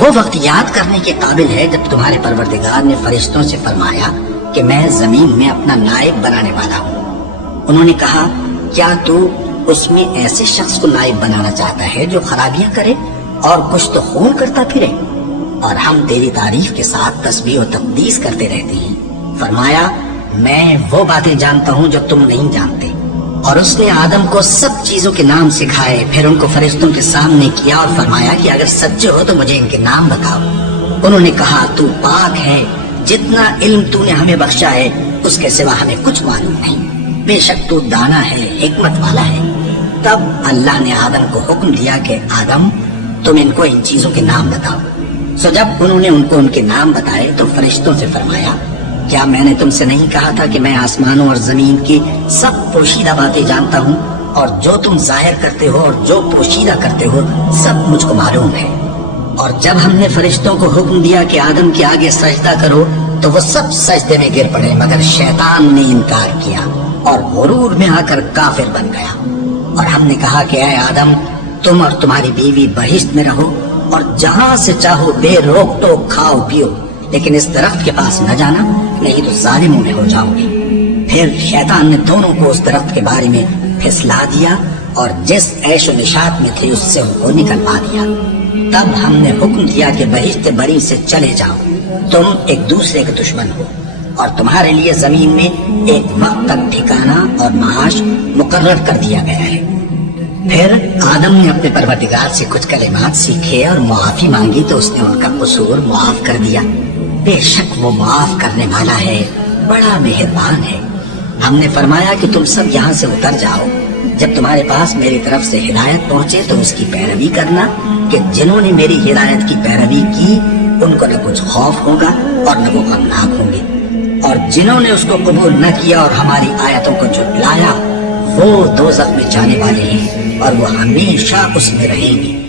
وہ وقت یاد کرنے کے قابل ہے جب تمہارے پروردگار نے فرشتوں سے فرمایا کہ میں زمین میں اپنا نائب بنانے والا ہوں۔ انہوں نے کہا کیا تو اس میں ایسے شخص کو نائب بنانا چاہتا ہے جو خرابیاں کرے اور کچھ تو خون کرتا پھرے؟ اور ہم تیری تعریف کے ساتھ تسبیح و تقدیس کرتے رہتے ہیں۔ فرمایا میں وہ باتیں جانتا ہوں جو تم نہیں جانتے۔ اور اس نے آدم کو سب چیزوں کے نام سکھائے، پھر ان کو فرشتوں کے سامنے کیا اور فرمایا کہ اگر سچے ہو تو مجھے ان کے نام بتاؤ۔ انہوں نے کہا تو پاک ہے، جتنا علم تو نے ہمیں بخشا ہے اس کے سوا ہمیں کچھ معلوم نہیں، بے شک تو دانا ہے، حکمت والا ہے۔ تب اللہ نے آدم کو حکم دیا کہ آدم تم ان کو ان چیزوں کے نام بتاؤ۔ سو جب انہوں نے ان کو ان کے نام بتائے تو فرشتوں سے فرمایا کیا میں نے تم سے نہیں کہا تھا کہ میں آسمانوں اور زمین کی سب پوشیدہ باتیں جانتا ہوں، اور جو تم ظاہر کرتے ہو اور جو پوشیدہ کرتے ہو سب مجھ کو معلوم ہے۔ اور جب ہم نے فرشتوں کو حکم دیا کہ آدم کے آگے سجدہ کرو تو وہ سب سجدے میں گر پڑے، مگر شیطان نے انکار کیا اور غرور میں آ کر کافر بن گیا۔ اور ہم نے کہا کہ اے آدم تم اور تمہاری بیوی بہشت میں رہو اور جہاں سے چاہو بے روک ٹوک کھاؤ پیو، لیکن اس درخت کے پاس نہ جانا، نہیں تو ظالموں میں ہو جاؤ گے۔ پھر شیطان نے دونوں کو اس درخت کے بارے میں پھسلا دیا اور جس عیش و نشاط میں تھے اس سے ان کو نکلوا دیا۔ تب ہم نے حکم دیا کہ بہشت بری سے چلے جاؤ، تم ایک دوسرے کے دشمن ہو، اور تمہارے لیے زمین میں ایک وقت تک ٹھکانہ اور معاش مقرر کر دیا گیا ہے۔ پھر آدم نے اپنے پروردگار سے کچھ کلمات سیکھے اور معافی مانگی تو اس نے ان کا قصور معاف کر دیا۔ بے شک وہ معاف کرنے والا ہے، بڑا مہربان ہے۔ ہم نے فرمایا کہ تم سب یہاں سے اتر جاؤ، جب تمہارے پاس میری طرف سے ہدایت پہنچے تو اس کی پیروی کرنا، کہ جنہوں نے میری ہدایت کی پیروی کی ان کو نہ کچھ خوف ہوگا اور نہ وہ غمناک ہوں گے، اور جنہوں نے اس کو قبول نہ کیا اور ہماری آیتوں کو جھٹلایا وہ دوزخ میں جانے والے ہیں اور وہ ہمیشہ اس میں رہیں گے۔